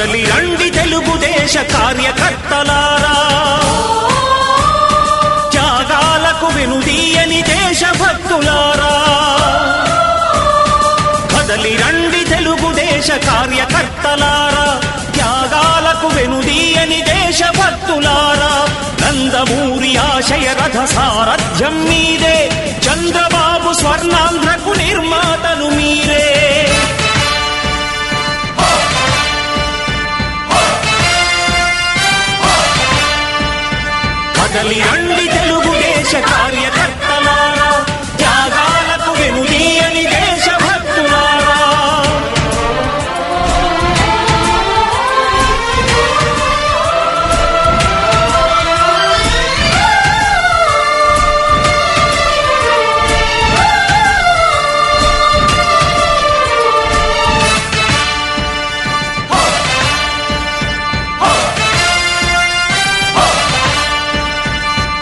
కదలి రండి తెలుగుదేశ కార్యకర్తలారా. త్యాగాలకు వెనుదీయని దేశభక్తులారా. కదలి రండి తెలుగుదేశ కార్యకర్తలారా. త్యాగాలకు వెనుదీయని దేశభక్తులారా. నందమూరి ఆశయ రథ సారథ్యం మీదే. చంద్రబాబు స్వర్ణాంధ్రకు నిర్మాతలు మీరే. కదలి రండి తెలుగుదేశ కార్యకర్త.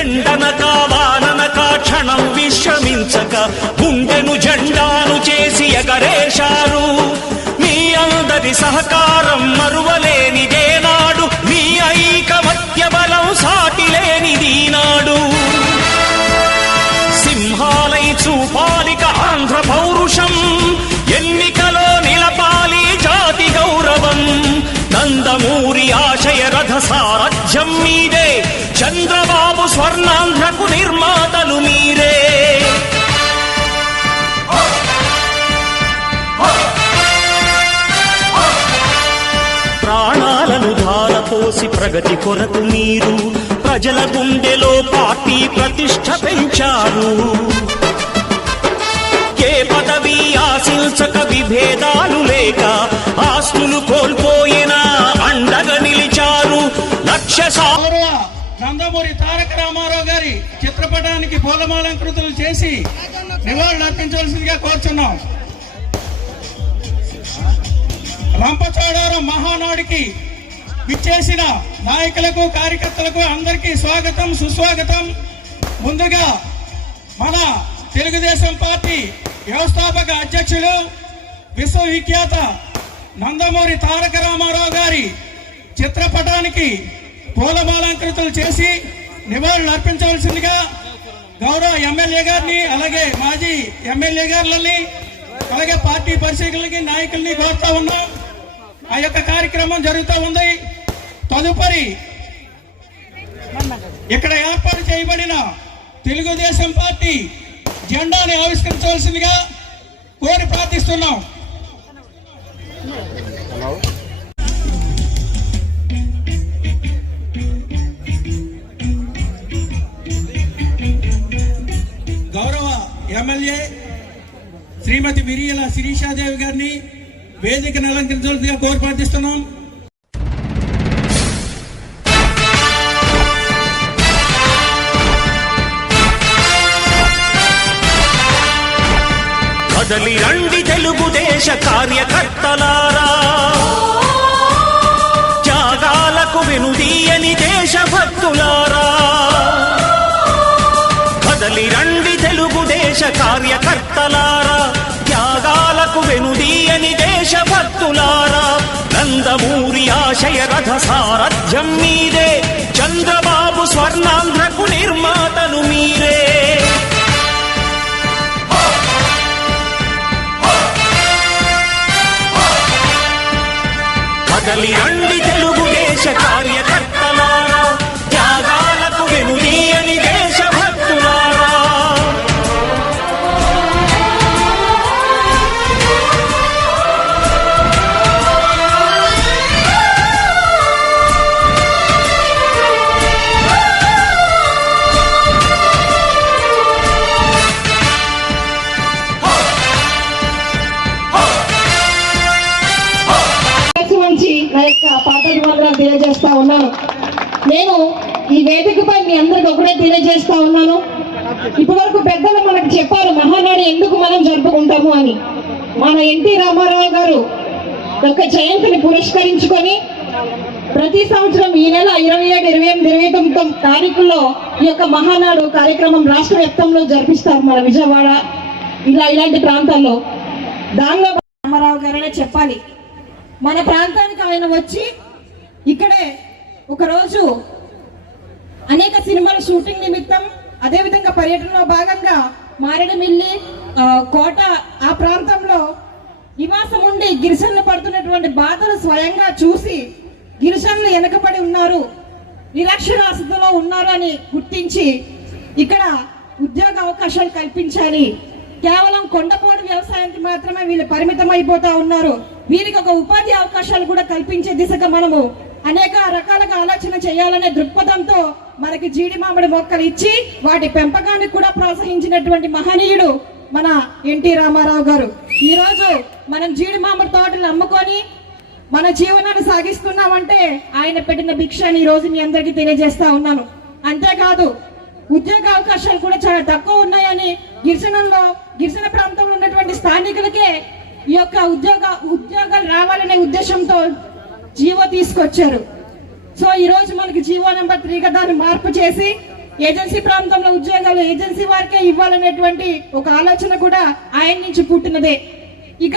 ఎండనక వాననక క్షణం విశ్రమించక గుండెను జెండాను చేసి ఎగరేశారు. మీ అందరి సహకారం మరువలేనిదేనాడు మీ ఐకమత్య బలం సాటిలేనిది నాడు సింహాలై చూపాలిక ఆంధ్ర పౌరుషం ఎన్నికలో నిలపాలి జాతి గౌరవం నందమూరి ఆశయ రథ సారథ్యం మీదే. చంద్రబాబు స్వర్ణాంధ్రకు నిర్మాతలు మీరే. ప్రాణాలను ధారపోసి ప్రగతి కొరకు మీరు ప్రజల గుండెలో పార్టీ ప్రతిష్ట పెంచారు. ఏ పదవి ఆశించక విభేదాలు లేక ఆస్తులు కోల్పోయినా అండగా నిలిచారు లక్ష్య సా నందమూరి తారక రామారావు గారి చిత్రపటానికి పూలమాలంకృతులు చేసి నివాళులు అర్పించవలసిందిగా కోరుచున్నాం. రంపచోడవరం మహానాడికి విచ్చేసిన నాయకులకు కార్యకర్తలకు అందరికీ స్వాగతం సుస్వాగతం. ముందుగా మన తెలుగుదేశం పార్టీ వ్యవస్థాపక అధ్యక్షులు విశ్వవిఖ్యాత నందమూరి తారక రామారావు గారి చిత్రపటానికి పూలమాలంకృతులు చేసి నివాళులు అర్పించవలసిందిగా గౌరవ ఎమ్మెల్యే గారిని అలాగే మాజీ ఎమ్మెల్యే గారులని అలాగే పార్టీ పరిశీలకులకి నాయకుల్ని కోరుతా ఉన్నాం. ఆ యొక్క కార్యక్రమం జరుగుతూ ఉంది. తదుపరి ఇక్కడ ఏర్పాటు చేయబడిన తెలుగుదేశం పార్టీ జెండాని ఆవిష్కరించవలసిందిగా కోరి ప్రార్థిస్తున్నాం. ఎమ్మెల్యే శ్రీమతి మిరియల శిరీషాదేవి గారిని వేదికను అలంకరించవలసిందిగా కోరి ప్రార్థిస్తున్నాం. కదలి రండి తెలుగుదేశ కార్యకర్తలారా. త్యాగాలకు వెనుదీయని దేశభక్తులారా. కదలి రండి దేశ కార్యకర్తలారా త్యాగాలకు వెనుదీయని దేశభక్తులారా నందమూరి ఆశయ రథ సారథ్యం మీదే చంద్రబాబు స్వర్ణ తెలియజేస్తా ఉన్నాను. ఇప్పటివరకు పెద్దలు మనకు చెప్పారు మహానాడు ఎందుకు మనం జరుపుకుంటాము అని. మన ఎన్టీ రామారావు గారు యొక్క జయంతిని పురస్కరించుకొని ప్రతి సంవత్సరం ఈ నెల ఇరవై ఏడు ఇరవై ఎనిమిది ఇరవై తొమ్మిది తారీఖుల్లో ఈ యొక్క మహానాడు కార్యక్రమం రాష్ట్ర వ్యాప్తంలో జరిపిస్తారు మన విజయవాడ ఇలా ఇలాంటి ప్రాంతాల్లో. దానిలో రామారావు గారనే చెప్పాలి. మన ప్రాంతానికి ఆయన వచ్చి ఇక్కడే ఒకరోజు అనేక సినిమాల షూటింగ్ నిమిత్తం అదేవిధంగా పర్యటనలో భాగంగా మారేడుమిల్లి కోట ఆ ప్రాంతంలో నివాసం ఉండి గిరిజనులు పడుతున్నటువంటి బాధలు స్వయంగా చూసి గిరిజనులు వెనకబడి ఉన్నారు. నిరక్షరాస్యతలో ఉన్నారు అని గుర్తించి ఇక్కడ ఉద్యోగ అవకాశాలు కల్పించాలి. కేవలం కొండపోటు వ్యవసాయానికి మాత్రమే వీళ్ళు పరిమితం అయిపోతా ఉన్నారు. వీరికి ఒక ఉపాధి అవకాశాలు కూడా కల్పించే దిశగా మనము అనేక రకాలుగా ఆలోచన చేయాలనే దృక్పథంతో మనకి జీడి మామిడి మొక్కలు ఇచ్చి వాటి పెంపకానికి కూడా ప్రోత్సహించినటువంటి మహనీయుడు మన ఎన్టీ రామారావు గారు. ఈరోజు మనం జీడి మామిడి తోటలు అమ్ముకొని మన జీవనాన్ని సాగిస్తున్నామంటే ఆయన పెట్టిన భిక్ష అని ఈ మీ అందరికీ తెలియజేస్తా ఉన్నాను. అంతేకాదు ఉద్యోగ అవకాశాలు కూడా చాలా తక్కువ ఉన్నాయని గిరిజనంలో గిరిజన ప్రాంతంలో ఉన్నటువంటి స్థానికులకే ఈ యొక్క ఉద్యోగ ఉద్యోగాలు రావాలనే ఉద్దేశంతో జీవో తీసుకొచ్చారు. సో ఈ రోజు మనకి జీవో నెంబర్ త్రీగా దాన్ని మార్పు చేసి ఏజెన్సీ ప్రాంతంలో ఉద్యోగాలు ఏజెన్సీ వారికే ఇవ్వాలనేటువంటి ఒక ఆలోచన కూడా ఆయన నుంచి పుట్టినదే. ఇక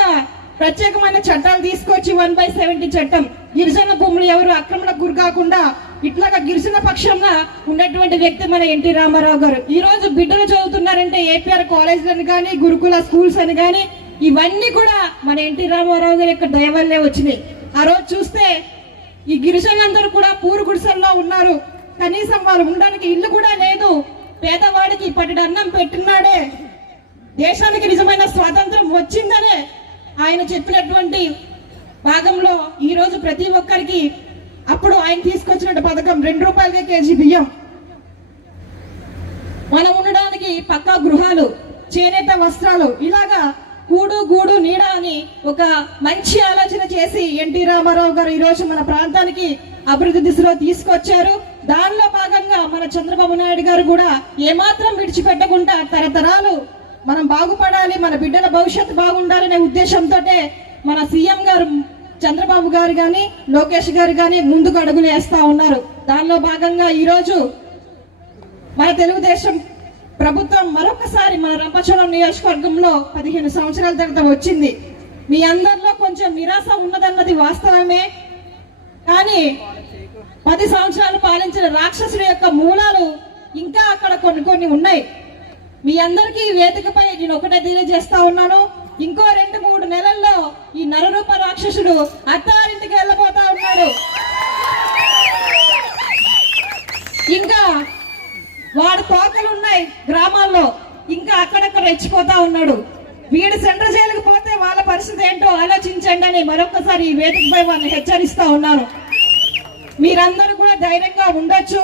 ప్రత్యేకమైన చట్టాలు తీసుకొచ్చి వన్ బై సెవెంటీ చట్టం. గిరిజన భూములు ఎవరు అక్రమణకు గురి కాకుండా ఇట్లాగా గిరిజన పక్షంగా ఉన్నటువంటి వ్యక్తి మన ఎన్టీ రామారావు గారు. ఈ రోజు బిడ్డలు చదువుతున్నారంటే ఏపీఆర్ కాలేజీలను కానీ గురుకుల స్కూల్స్ అని కానీ ఇవన్నీ కూడా మన ఎన్టీ రామారావు గారి యొక్క దయ వల్లే వచ్చినాయి. ఆ రోజు చూస్తే ఈ గిరిజనులందరూ కూడా పూరు గుడిసెల్లో ఉన్నారు. కనీసం వాళ్ళు ఉండడానికి ఇల్లు కూడా లేదు. పేదవాడికి పట్టడి అన్నం పెట్టినాడే. దేశానికి నిజమైన స్వాతంత్రం వచ్చిందనే ఆయన చెప్పినటువంటి భాగంలో ఈ రోజు ప్రతి ఒక్కరికి అప్పుడు ఆయన తీసుకొచ్చిన పథకం రెండు రూపాయలకే కేజీ బియ్యం. మనం ఉండడానికి పక్కా గృహాలు చేనేత వస్త్రాలు ఇలాగా కూడు గూడు నీడ అని ఒక మంచి ఆలోచన చేసి ఎన్టీ రామారావు గారు ఈరోజు మన ప్రాంతానికి అభివృద్ధి దిశలో తీసుకొచ్చారు. దానిలో భాగంగా మన చంద్రబాబు నాయుడు గారు కూడా ఏమాత్రం విడిచిపెట్టకుండా తరతరాలు మనం బాగుపడాలి మన బిడ్డల భవిష్యత్తు బాగుండాలనే ఉద్దేశంతో మన సీఎం గారు చంద్రబాబు గారు గాని లోకేష్ గారు గాని ముందుకు అడుగులు వేస్తా ఉన్నారు. దానిలో భాగంగా ఈరోజు మన తెలుగుదేశం ప్రభుత్వం మరొకసారి మన రంపచోళం నియోజకవర్గంలో పదిహేను సంవత్సరాల తర్వాత వచ్చింది. మీ అందరిలో కొంచెం నిరాశ ఉన్నదన్నది వాస్తవమే. కానీ పది సంవత్సరాలు పాలించిన రాక్షసుల యొక్క మూలాలు ఇంకా అక్కడ కొన్ని కొన్ని ఉన్నాయి. మీ అందరికీ ఈ వేదికపై నేను ఒకటే తెలియజేస్తా ఉన్నాను. ఇంకో రెండు మూడు నెలల్లో ఈ నరరూప రాక్షసుడు అత్తారింటికి వెళ్ళబోతా ఉన్నాడు. ఇంకా వాడు తోకలు ఉన్నాయి గ్రామాల్లో. ఇంకా అక్కడక్కడ రెచ్చిపోతా ఉన్నాడు. వీడు సెంట్రల్ జైలుకు పోతే వాళ్ళ పరిస్థితి ఏంటో ఆలోచించండి అని మరొకసారి ఈ వేదికపై వాళ్ళని హెచ్చరిస్తా ఉన్నాను. మీరందరూ కూడా ధైర్యంగా ఉండొచ్చు.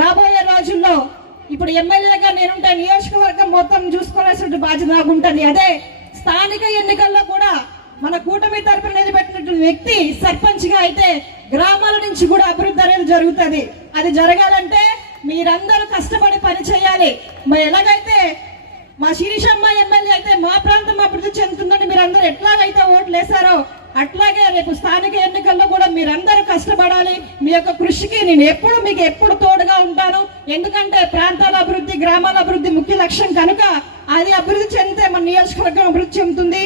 రాబోయే రోజుల్లో ఇప్పుడు ఎమ్మెల్యేగా నేనుంటే నియోజకవర్గం మొత్తం చూసుకోవాల్సిన బాధ్యత నాకు ఉంటుంది అదే స్థానిక ఎన్నికల్లో కూడా మన కూటమి తరపున నిలబెట్టిన వ్యక్తి సర్పంచ్గా అయితే గ్రామాల నుంచి కూడా అభివృద్ధి అనేది జరుగుతుంది. అది జరగాలంటే మీరందరూ కష్టపడి పని చేయాలి. మరి ఎలాగైతే మా శిరీషమ్మ ఎమ్మెల్యే అయితే మా ప్రాంతం అభివృద్ధి చెందుతుందని మీరందరూ ఎట్లాగైతే ఓట్లు వేశారో అట్లాగే రేపు స్థానిక ఎన్నికల్లో కూడా మీరందరూ కష్టపడాలి. మీ యొక్క కృషికి నేను ఎప్పుడు మీకు ఎప్పుడు తోడుగా ఉంటాను. ఎందుకంటే ప్రాంతాల అభివృద్ధి గ్రామాల అభివృద్ధి ముఖ్య లక్ష్యం కనుక అది అభివృద్ధి చెందితే మన నియోజకవర్గం అభివృద్ధి చెందుతుంది.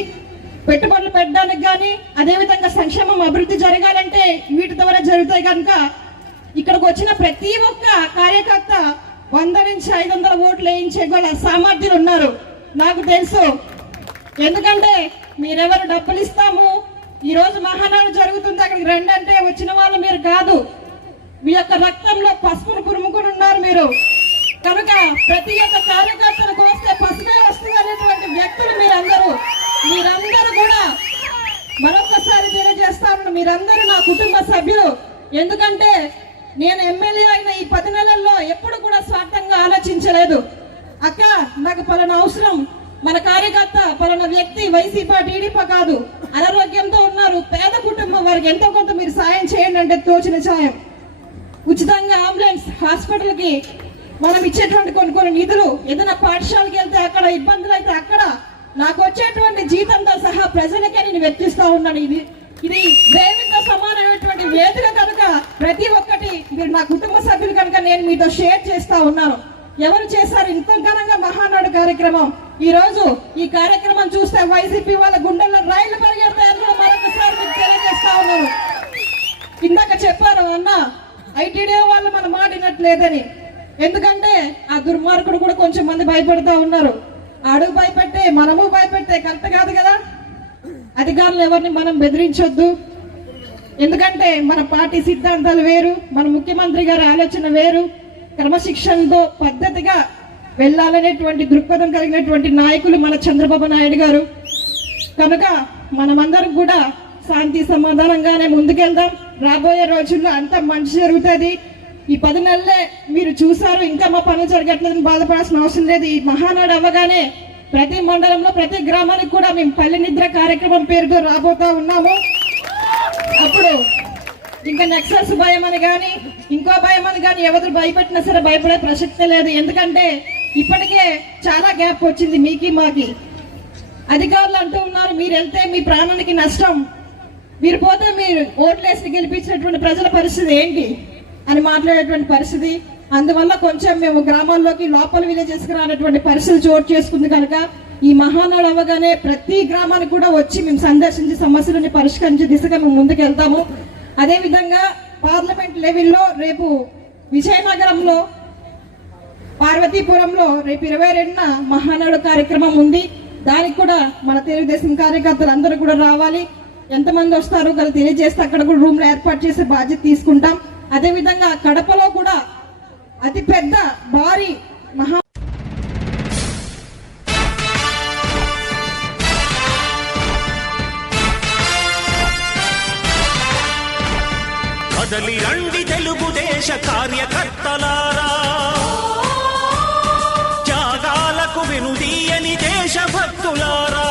పెట్టుబడులు పెట్టడానికి కానీ అదేవిధంగా సంక్షేమం అభివృద్ధి జరగాలంటే వీటి ద్వారా జరుగుతాయి కనుక ఇక్కడికి వచ్చిన ప్రతి ఒక్క కార్యకర్త వంద నుంచి ఐదు వందల ఓట్లు వేయించే గల సామర్థ్యులు ఉన్నారు. నాకు తెలుసు. ఎందుకంటే మీరెవరు డబ్బులు ఇస్తాము? ఈ రోజు మహానాడు జరుగుతుంది. అక్కడికి రండి అంటే వచ్చిన వాళ్ళు మీరు కాదు. మీ యొక్క రక్తంలో పసుపును కురుముకుని ఉన్నారు మీరు. కనుక ప్రతి ఒక్క కార్యకర్తలకు వస్తే పసుపే వస్తుంది అనేటువంటి వ్యక్తులు మీరందరూ. మీరందరూ కూడా మరొకసారి తెలియజేస్తాను మీరందరూ నా కుటుంబ సభ్యులు. ఎందుకంటే నేను ఎమ్మెల్యే అయిన ఈ పది నెలల్లో ఎప్పుడు కూడా స్వార్థంగా ఆలోచించలేదు. అక్క నాకు పలానా అవసరం. మన కార్యకర్త పలానా వ్యక్తి వైసీపీ టీడీపీ కాదు. అనారోగ్యంతో ఉన్నారు. పేద కుటుంబం వారికి ఎంతో కొంత మీరు సాయం చేయండి అంటే తోచిన సాయం. ఉచితంగా అంబులెన్స్ హాస్పిటల్కి మనం ఇచ్చేటువంటి కొన్ని కొన్ని నిధులు ఏదైనా పాఠశాలకి వెళ్తే అక్కడ ఇబ్బందులు అయితే అక్కడ. నాకు వచ్చేటువంటి జీతంతో సహా ప్రజలకే నేను వెచ్చిస్తా ఉన్నాను. ఇది ఇది దేవునితో సమానమైనటువంటి వేదిక కనుక ప్రతి ఒక్కటి మీరు నా కుటుంబ సభ్యులు కనుక నేను మీతో షేర్ చేస్తా ఉన్నాను. ఎవరు చేశారు ఇంత ఘనంగా మహానాడు కార్యక్రమం? ఈ రోజు ఈ కార్యక్రమం చూస్తే వైసీపీ వాళ్ళ గుండెల్లో రైళ్ళు పరిగెడతాయని మరొకసారి మీకు తెలియజేస్తా ఉన్నాను. ఇందాక చెప్పారు అన్న ఐటీడీ వాళ్ళు మన మాటినట్లేదని ఎందుకంటే ఆ దుర్మార్గుడు కూడా కొంచెం మంది భయపడుతూ ఉన్నారు. అడుగు భయపెట్టే మనము భయపెట్టే కరెక్ట్ కాదు కదా? అధికారులు ఎవరిని మనం బెదిరించొద్దు. ఎందుకంటే మన పార్టీ సిద్ధాంతాలు వేరు మన ముఖ్యమంత్రి గారి ఆలోచన వేరు. క్రమశిక్షణతో పద్ధతిగా వెళ్ళాలనేటువంటి దృక్పథం కలిగినటువంటి నాయకులు మన చంద్రబాబు నాయుడు గారు. కనుక మనమందరం కూడా శాంతి సమాధానంగానే ముందుకెళ్దాం. రాబోయే రోజుల్లో అంత మంచి జరుగుతుంది. ఈ పది నెలలే మీరు చూసారు ఇంకా మా పనులు జరగట్లేదని బాధపడాల్సిన అవసరం లేదు. ఈ మహానాడు అవ్వగానే ప్రతి మండలంలో ప్రతి గ్రామానికి కూడా మేము పల్లె నిద్ర కార్యక్రమం పేరుతో రాబోతా ఉన్నాము. అప్పుడు ఇంకా నక్సల్స్ భయం అని కానీ ఇంకో భయం అని కానీ ఎవరు భయపెట్టినా సరే భయపడే ప్రసక్తే లేదు. ఎందుకంటే ఇప్పటికే చాలా గ్యాప్ వచ్చింది మీకి మాకి. అధికారులు అంటూ ఉన్నారు మీరు వెళ్తే మీ ప్రాణానికి నష్టం. మీరు పోతే మీరు ఓట్లేసి గెలిపించినటువంటి ప్రజల పరిస్థితి ఏంటి? అని మాట్లాడేటువంటి పరిస్థితి. అందువల్ల కొంచెం మేము గ్రామాల్లోకి లోపల విలేజెస్కి రానటువంటి పరిస్థితి చోటు చేసుకుంది కనుక ఈ మహానాడు అవ్వగానే ప్రతి గ్రామానికి కూడా వచ్చి మేము సందర్శించి సమస్యలని పరిష్కరించే దిశగా మేము ముందుకు వెళ్తాము అదేవిధంగా పార్లమెంట్ లెవెల్లో రేపు విజయనగరంలో పార్వతీపురంలో రేపు ఇరవై రెండున మహానాడు కార్యక్రమం ఉంది. దానికి కూడా మన తెలుగుదేశం కార్యకర్తలు అందరూ కూడా రావాలి. ఎంతమంది వస్తారు కదా తెలియజేస్తే అక్కడ కూడా రూమ్లు ఏర్పాటు చేసే బాధ్యత తీసుకుంటాం. అదే విధంగా కడపలో కూడా అతి పెద్ద భారీ మహా కదలి రండి తెలుగుదేశ కార్యకర్తలారా. త్యాగాలకు వినుదీయని దేశభక్తులారా.